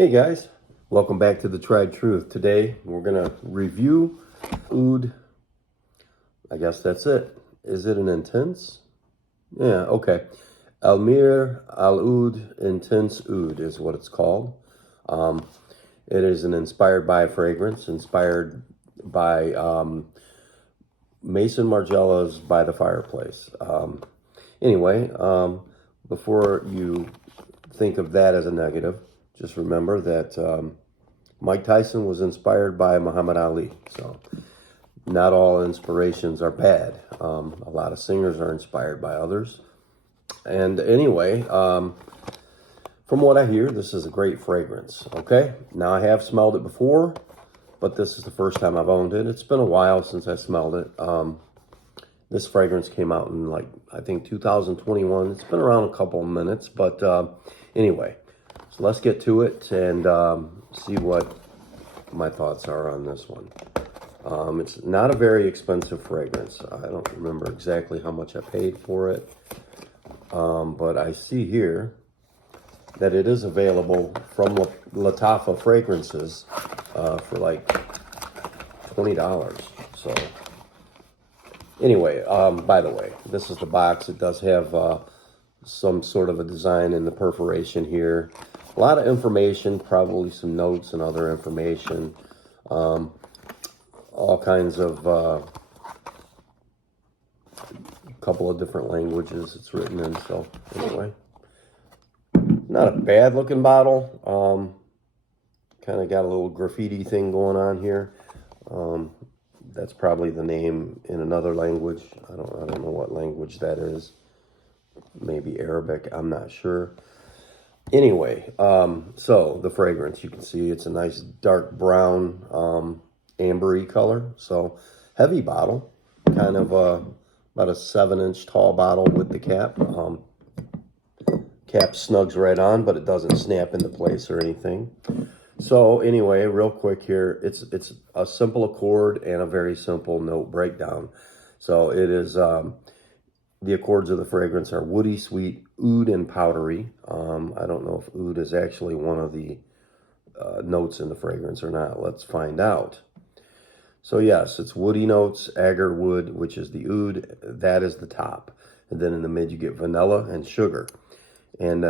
Hey guys, welcome back to The Tried Truth. Today we're going to review Oud. I guess that's it. Is it an intense? Yeah, okay. Ameer Al Oud Intense Oud is what it's called. Um, it is an inspired by fragrance, inspired by Mason Margiela's By the Fireplace. Anyway, before you think of that as a negative, just remember that Mike Tyson was inspired by Muhammad Ali. So not all inspirations are bad. A lot of singers are inspired by others. And anyway, from what I hear, this is a great fragrance. Okay, now I have smelled it before, but this is the first time I've owned it. It's been a while since I smelled it. This fragrance came out in I think 2021. It's been around a couple of minutes, but anyway. So let's get to it and see what my thoughts are on this one. It's not a very expensive fragrance. I don't remember exactly how much I paid for it. But I see here that it is available from Lattafa Fragrances for like $20. So anyway, by the way, this is the box. It does have some sort of a design in the perforation here. A lot of information, probably some notes and other information. All kinds of, couple of different languages it's written in. So anyway, not a bad looking bottle. Kind of got a little graffiti thing going on here. That's probably the name in another language. I don't know what language that is. Maybe Arabic, I'm not sure. Anyway, so the fragrance, you can see it's a nice dark brown, ambery color. So heavy bottle, kind of about a 7-inch tall bottle with the cap. Cap snugs right on, but it doesn't snap into place or anything. So anyway, real quick here, it's a simple accord and a very simple note breakdown. So it is, the accords of the fragrance are woody, sweet, oud, and powdery. I don't know if oud is actually one of the notes in the fragrance or not. Let's find out. So yes, it's woody notes, agar wood, which is the oud. That is the top. And then in the mid, you get vanilla and sugar. And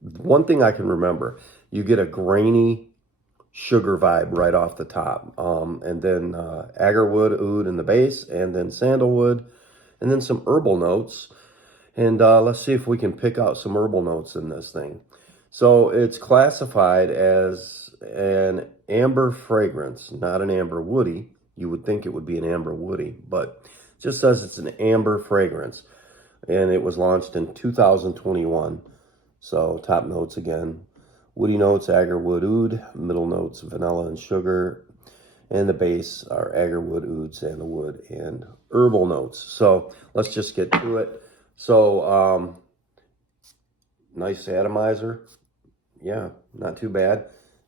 one thing I can remember, you get a grainy sugar vibe right off the top. And then agarwood, oud in the base, and then sandalwood, and then some herbal notes. And let's see if we can pick out some herbal notes in this thing. So it's classified as an amber fragrance, not an amber woody. You would think it would be an amber woody, but it just says it's an amber fragrance. And it was launched in 2021. So top notes again, woody notes, agarwood, oud, middle notes, vanilla and sugar, and the base are agarwood, oud, sandalwood, and herbal notes. So let's just get to it. So nice atomizer. Yeah, not too bad.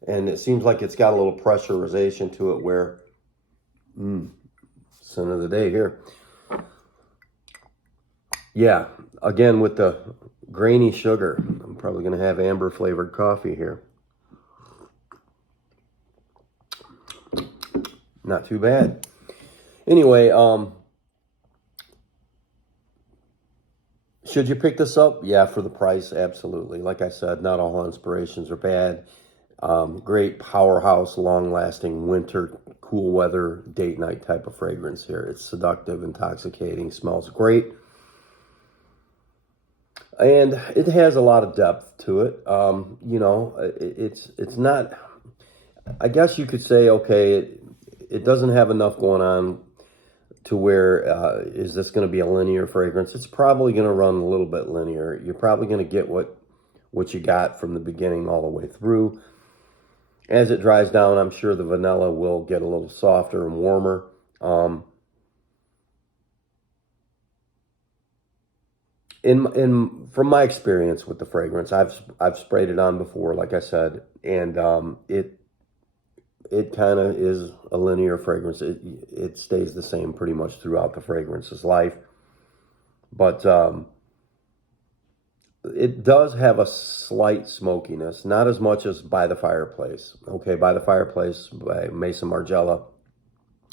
And it seems like it's got a little pressurization to it where, scent of the day here. Yeah, again with the grainy sugar. I'm probably going to have amber flavored coffee here. Not too bad. Anyway, should you pick this up? Yeah, for the price, absolutely. Like I said, not all inspirations are bad. Great powerhouse, long-lasting winter, cool weather, date night type of fragrance here. It's seductive, intoxicating, smells great. And it has a lot of depth to it. You know, it's not, I guess you could say, okay, it doesn't have enough going on to where, is this going to be a linear fragrance? It's probably going to run a little bit linear. You're probably going to get what you got from the beginning all the way through. As it dries down, I'm sure the vanilla will get a little softer and warmer. From my experience with the fragrance, I've sprayed it on before, like I said, and it kind of is a linear fragrance. It stays the same pretty much throughout the fragrance's life. But It does have a slight smokiness, not as much as By the Fireplace. Okay, By the Fireplace by Mason Margiela.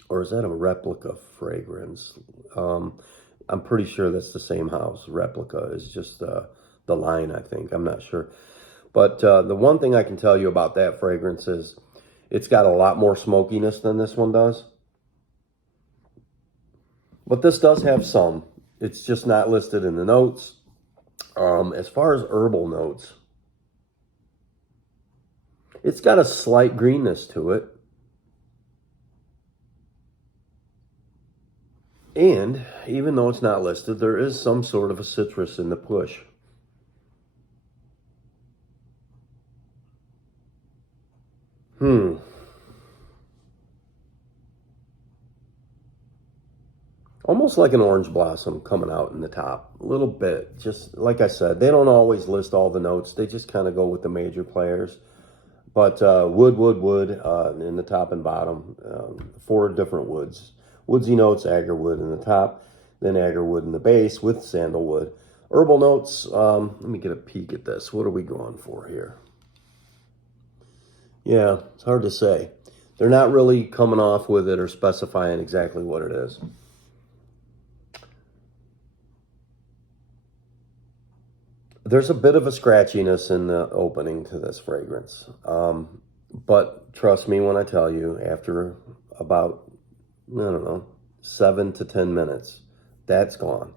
Or is that a replica fragrance? I'm pretty sure that's the same house. Replica is just the line, I think. I'm not sure. But the one thing I can tell you about that fragrance is it's got a lot more smokiness than this one does. But this does have some. It's just not listed in the notes. As far as herbal notes, it's got a slight greenness to it. And even though it's not listed, there is some sort of a citrus in the push. Almost like an orange blossom coming out in the top. A little bit. Just like I said, they don't always list all the notes. They just kind of go with the major players. But wood in the top and bottom. 4 different woods. Woodsy notes, agarwood in the top. Then agarwood in the base with sandalwood. Herbal notes, let me get a peek at this. What are we going for here? Yeah, it's hard to say. They're not really coming off with it or specifying exactly what it is. There's a bit of a scratchiness in the opening to this fragrance. But trust me when I tell you, after about, I don't know, 7 to 10 minutes, that's gone.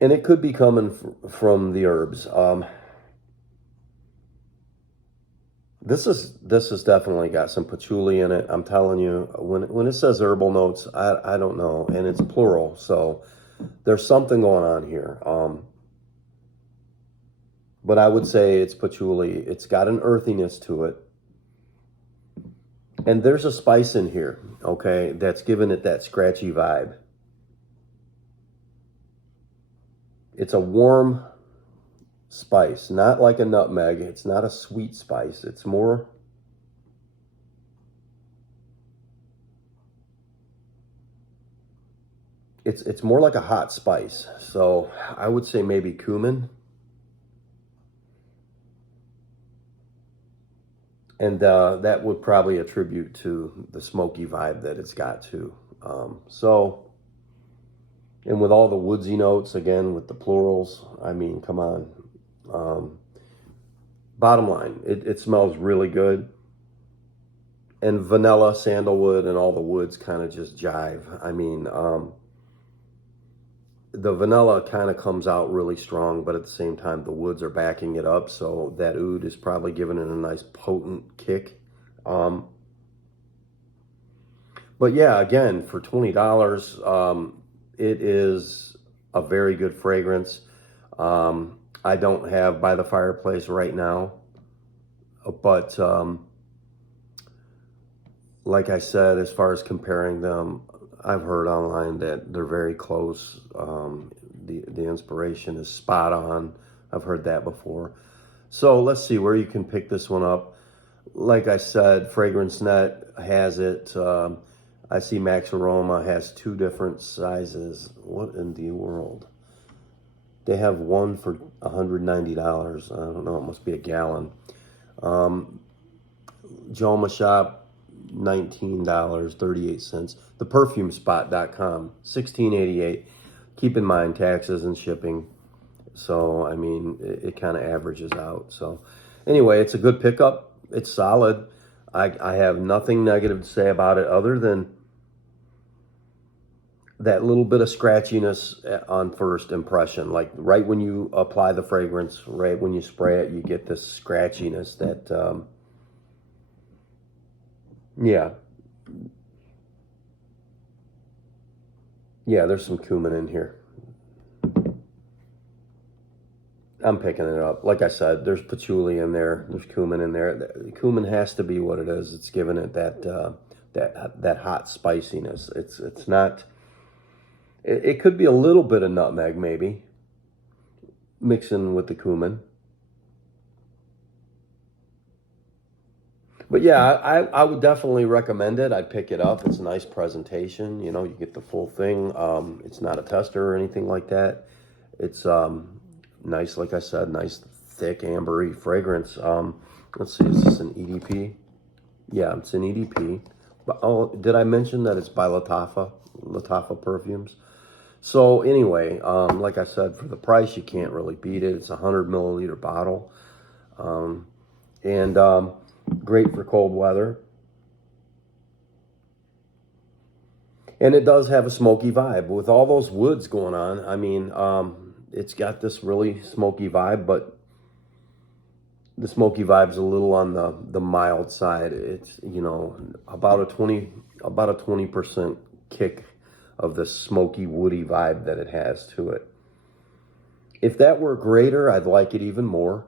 And it could be coming from the herbs. This is definitely got some patchouli in it. I'm telling you, when it says herbal notes, I don't know, and it's plural, so there's something going on here. But I would say it's patchouli. It's got an earthiness to it, and there's a spice in here, okay, that's giving it that scratchy vibe. It's a warm spice, not like a nutmeg. It's not a sweet spice. It's more, it's more like a hot spice. So I would say maybe cumin. And that would probably attribute to the smoky vibe that it's got too. And with all the woodsy notes, again, with the plurals, I mean, come on. Bottom line, it smells really good. And vanilla, sandalwood, and all the woods kind of just jive. I mean, the vanilla kind of comes out really strong, but at the same time, the woods are backing it up. So that oud is probably giving it a nice potent kick. But yeah, again, for $20, it is a very good fragrance. I don't have By the Fireplace right now, but like I said, as far as comparing them, I've heard online that they're very close. The inspiration is spot on. I've heard that before. So let's see where you can pick this one up. Like I said, FragranceNet has it. I see Max Aroma has 2 different sizes. What in the world? They have one for $190. I don't know. It must be a gallon. Joma Shop, $19.38. ThePerfumeSpot.com, $16.88. Keep in mind taxes and shipping. So, I mean, it kind of averages out. So, anyway, it's a good pickup. It's solid. I have nothing negative to say about it other than that little bit of scratchiness on first impression. Like right when you apply the fragrance, right when you spray it, you get this scratchiness that, yeah, there's some cumin in here. I'm picking it up. Like I said, there's patchouli in there. There's cumin in there. The cumin has to be what it is. It's giving it that hot spiciness. It's not. It could be a little bit of nutmeg maybe, mixing with the cumin. But yeah, I would definitely recommend it. I'd pick it up. It's a nice presentation. You know, you get the full thing. It's not a tester or anything like that. It's nice, like I said, nice thick ambery fragrance. Let's see, is this an EDP? Yeah, it's an EDP. But oh, did I mention that it's by Lattafa Perfumes? So anyway, like I said, for the price, you can't really beat it. It's a 100 milliliter bottle, and great for cold weather. And it does have a smoky vibe with all those woods going on. I mean, it's got this really smoky vibe, but the smoky vibe's a little on the mild side. It's, you know, about a 20% kick of the smoky woody vibe that it has to it. If that were greater, I'd like it even more.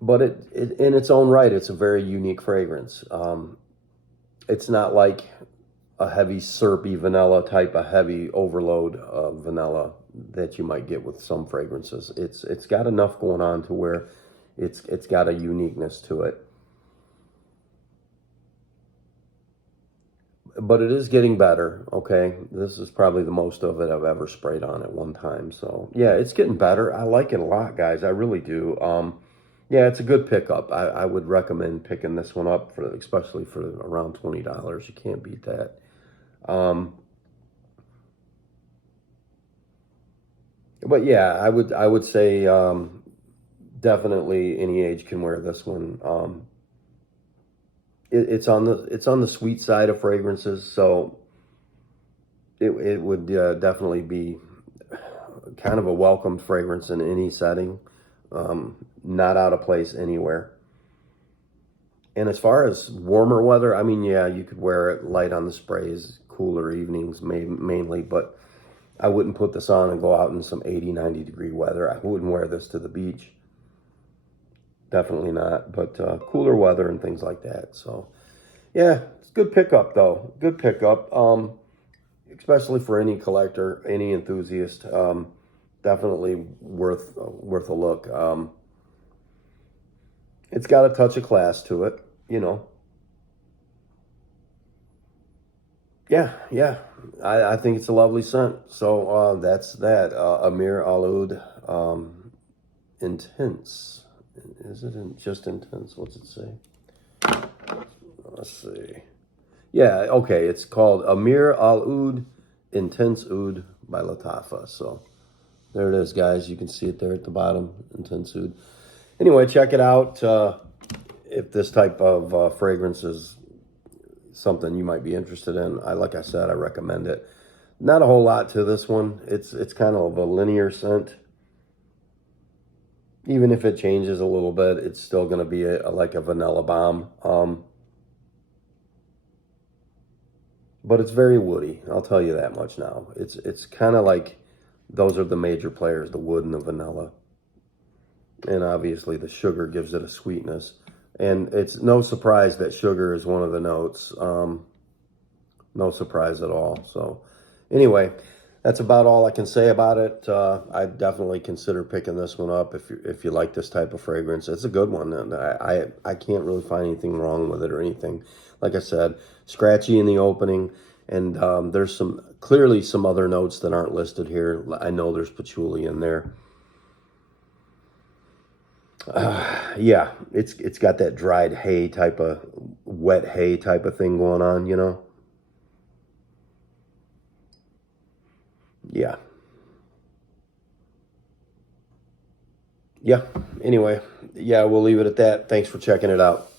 But it in its own right, it's a very unique fragrance. It's not like a heavy syrupy vanilla type of heavy overload of vanilla that you might get with some fragrances. It's got enough going on to where it's got a uniqueness to it. But it is getting better, okay? This is probably the most of it I've ever sprayed on at one time. So, yeah, it's getting better. I like it a lot, guys. I really do. Yeah, it's a good pickup. I would recommend picking this one up, for especially for around $20. You can't beat that. But yeah, I would say definitely any age can wear this one. It's on the sweet side of fragrances, so it would definitely be kind of a welcome fragrance in any setting, not out of place anywhere. And as far as warmer weather, I mean, yeah, you could wear it light on the sprays, cooler evenings mainly, but I wouldn't put this on and go out in some 80, 90 degree weather. I wouldn't wear this to the beach. Definitely not, but cooler weather and things like that. So, yeah, it's a good pickup, though. Good pickup, especially for any collector, any enthusiast. Definitely worth a look. It's got a touch of class to it, you know. Yeah. I think it's a lovely scent. So that's that. Ameer Al Oudh Intense. Is it just intense? What's it say? Let's see. Yeah, okay. It's called Ameer Al Oudh Intense Oud by Lattafa. So there it is, guys. You can see it there at the bottom. Intense Oud. Anyway, check it out. If this type of fragrance is something you might be interested in, like I said, I recommend it. Not a whole lot to this one. It's kind of a linear scent. Even if it changes a little bit, it's still going to be like a vanilla bomb. But it's very woody. I'll tell you that much now. It's kind of like those are the major players, the wood and the vanilla. And obviously the sugar gives it a sweetness. And it's no surprise that sugar is one of the notes. No surprise at all. So anyway, that's about all I can say about it. I definitely consider picking this one up if you like this type of fragrance. It's a good one, and I can't really find anything wrong with it or anything. Like I said, scratchy in the opening, and there's clearly some other notes that aren't listed here. I know there's patchouli in there. Yeah, it's got that dried hay type of, wet hay type of thing going on, you know? Yeah. Yeah, anyway, yeah, we'll leave it at that. Thanks for checking it out.